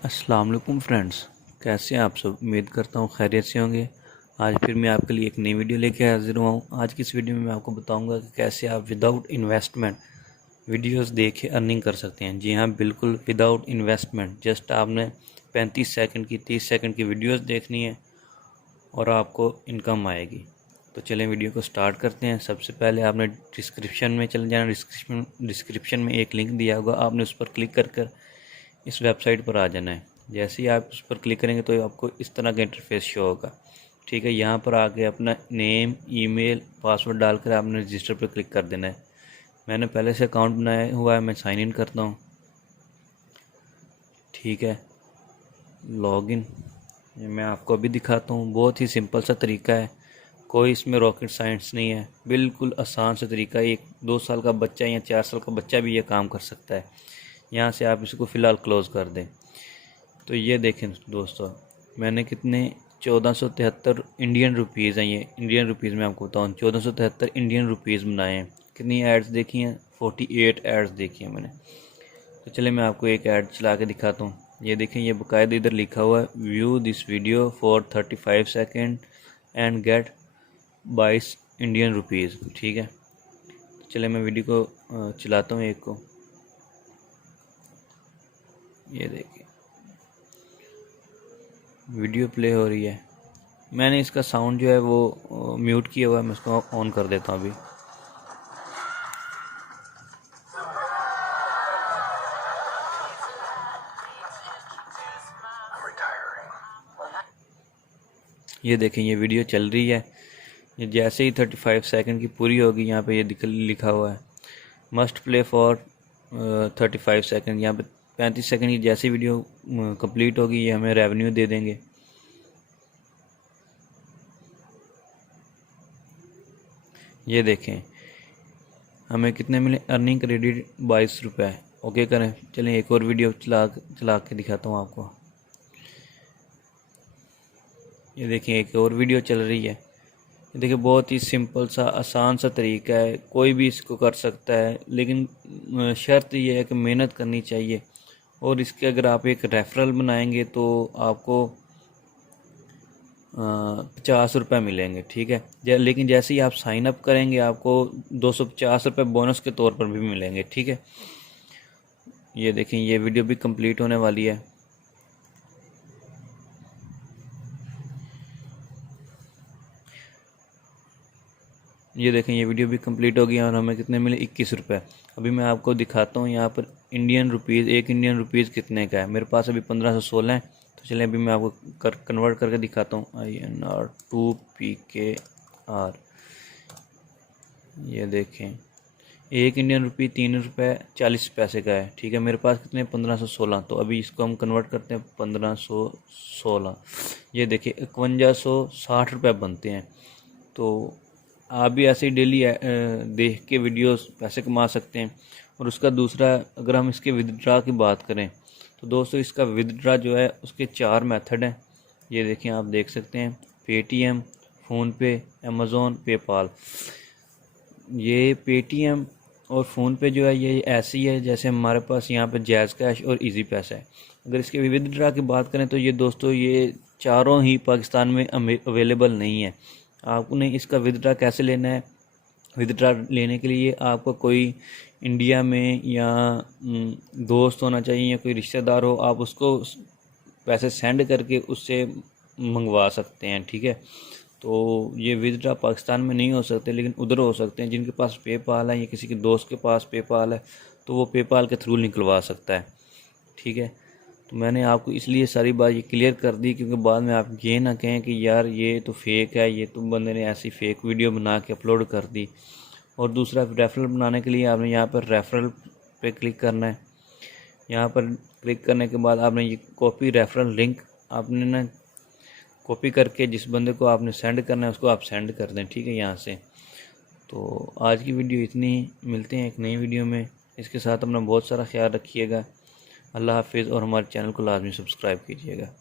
अस्सलाम वालेकुम फ्रेंड्स, कैसे हैं आप सब। उम्मीद करता हूँ खैरियत से होंगे। आज फिर मैं आपके लिए एक नई वीडियो लेके हाजिर हुआ हूँ। आज की इस वीडियो में मैं आपको बताऊंगा कि कैसे आप विदाउट इन्वेस्टमेंट वीडियोस देख के अर्निंग कर सकते हैं। जी हाँ, बिल्कुल विदाउट इन्वेस्टमेंट। जस्ट आपने 35 सेकंड की 30 सेकंड की वीडियोस देखनी है और आपको इनकम आएगी। तो चलें वीडियो को स्टार्ट करते हैं। सबसे पहले आपने डिस्क्रिप्शन में चले जाना। डिस्क्रिप्शन में एक लिंक दिया होगा, आपने उस पर क्लिक कर इस वेबसाइट पर आ जाना है। जैसे ही आप उस पर क्लिक करेंगे तो आपको इस तरह का इंटरफेस शो होगा। ठीक है, यहाँ पर आके अपना नेम, ईमेल, पासवर्ड डालकर आपने रजिस्टर पर क्लिक कर देना है। मैंने पहले से अकाउंट बनाया हुआ है, मैं साइन इन करता हूँ। ठीक है, लॉगिन ये मैं आपको अभी दिखाता हूँ। बहुत ही सिंपल सा तरीका है, कोई इसमें रॉकेट साइंस नहीं है, बिल्कुल आसान सा तरीका है। 2 साल का बच्चा या 4 साल का बच्चा भी ये काम कर सकता है। यहाँ से आप इसको फ़िलहाल क्लोज़ कर दें। तो ये देखें दोस्तों, मैंने कितने 1473 इंडियन रुपीज़ हैं। ये इंडियन रुपीज़ में आपको बताऊँ, 1473 इंडियन रुपीज़ बनाए हैं। कितनी एड्स देखी हैं? 48 एड्स देखी हैं मैंने। तो चलिए मैं आपको एक ऐड चला के दिखाता हूँ। ये देखें, ये बाकायदा इधर लिखा हुआ है, view this video for 35 second and get 22 Indian rupees. ठीक है, चलिए मैं वीडियो को चलाता हूँ एक को। ये देखिए वीडियो प्ले हो रही है। मैंने इसका साउंड जो है वो म्यूट किया हुआ है, मैं इसको ऑन कर देता हूँ अभी। ये देखें, ये वीडियो चल रही है। ये जैसे ही 35 सेकंड की पूरी होगी, यहाँ पे ये लिखा हुआ है मस्ट प्ले फॉर 35 सेकंड। यहाँ पे 35 सेकंड की जैसे वीडियो कंप्लीट होगी, ये हमें रेवेन्यू दे देंगे। ये देखें हमें कितने मिले, अर्निंग क्रेडिट 22 रुपये। ओके करें, चलें एक और वीडियो चला के दिखाता हूँ आपको। ये देखिए एक और वीडियो चल रही है। ये देखिए बहुत ही सिंपल सा आसान सा तरीका है, कोई भी इसको कर सकता है, लेकिन शर्त ये है कि मेहनत करनी चाहिए। और इसके अगर आप एक रेफरल बनाएंगे तो आपको 50 रुपये मिलेंगे। ठीक है, लेकिन जैसे ही आप साइन अप करेंगे आपको 250 रुपये बोनस के तौर पर भी मिलेंगे। ठीक है, ये देखें ये वीडियो भी कंप्लीट होने वाली है। ये देखें ये वीडियो भी कंप्लीट हो गया और हमें कितने मिले, 21 रुपये। अभी मैं आपको दिखाता हूँ यहाँ पर इंडियन रुपीज़, एक इंडियन रुपीज़ कितने का है। मेरे पास अभी 1516 है। तो चलिए अभी मैं आपको कन्वर्ट करके दिखाता हूँ। INR 2PKR। ये देखें एक इंडियन रुपी 3 रुपये 40 पैसे का है। ठीक है, मेरे पास कितने 1516। तो अभी इसको हम कन्वर्ट करते हैं 1516। ये देखिए 5160 रुपये बनते हैं। तो आप भी ऐसे ही डेली देख के वीडियोस पैसे कमा सकते हैं। और उसका दूसरा, अगर हम इसके विदड्रा की बात करें तो दोस्तों इसका विदड्रा जो है उसके 4 मेथड हैं। ये देखें आप देख सकते हैं, पेटीएम, फ़ोनपे, अमेज़ॉन, पेपाल। ये पेटीएम और फ़ोनपे जो है ये ऐसी है जैसे हमारे पास यहाँ पे जैज़ कैश और इजी पैसा है। अगर इसके विदड्रा की बात करें तो ये दोस्तों ये चारों ही पाकिस्तान में अवेलेबल नहीं है। आपने इसका विदड्रा कैसे लेना है? विदड्रा लेने के लिए आपको कोई इंडिया में या दोस्त होना चाहिए या कोई रिश्तेदार हो, आप उसको पैसे सेंड करके उससे मंगवा सकते हैं। ठीक है, तो ये विदड्रा पाकिस्तान में नहीं हो सकते, लेकिन उधर हो सकते हैं। जिनके पास पेपाल है या किसी के दोस्त के पास पेपाल है तो वो पेपाल के थ्रू निकलवा सकता है। ठीक है, तो मैंने आपको इसलिए सारी बात ये क्लियर कर दी क्योंकि बाद में आप ये ना कहें कि यार ये तो फेक है, ये तो बंदे ने ऐसी फेक वीडियो बना के अपलोड कर दी। और दूसरा, रेफरल बनाने के लिए आपने यहाँ पर रेफरल पे क्लिक करना है। यहाँ पर क्लिक करने के बाद आपने ये कॉपी रेफरल लिंक आपने ना कॉपी करके जिस बंदे को आपने सेंड करना है उसको आप सेंड कर दें। ठीक है, यहाँ से। तो आज की वीडियो इतनी ही, मिलते हैं एक नई वीडियो में। इसके साथ अपना बहुत सारा ख्याल रखिएगा। अल्लाह हाफिज़ और हमारे चैनल को लाजमी सब्सक्राइब कीजिएगा।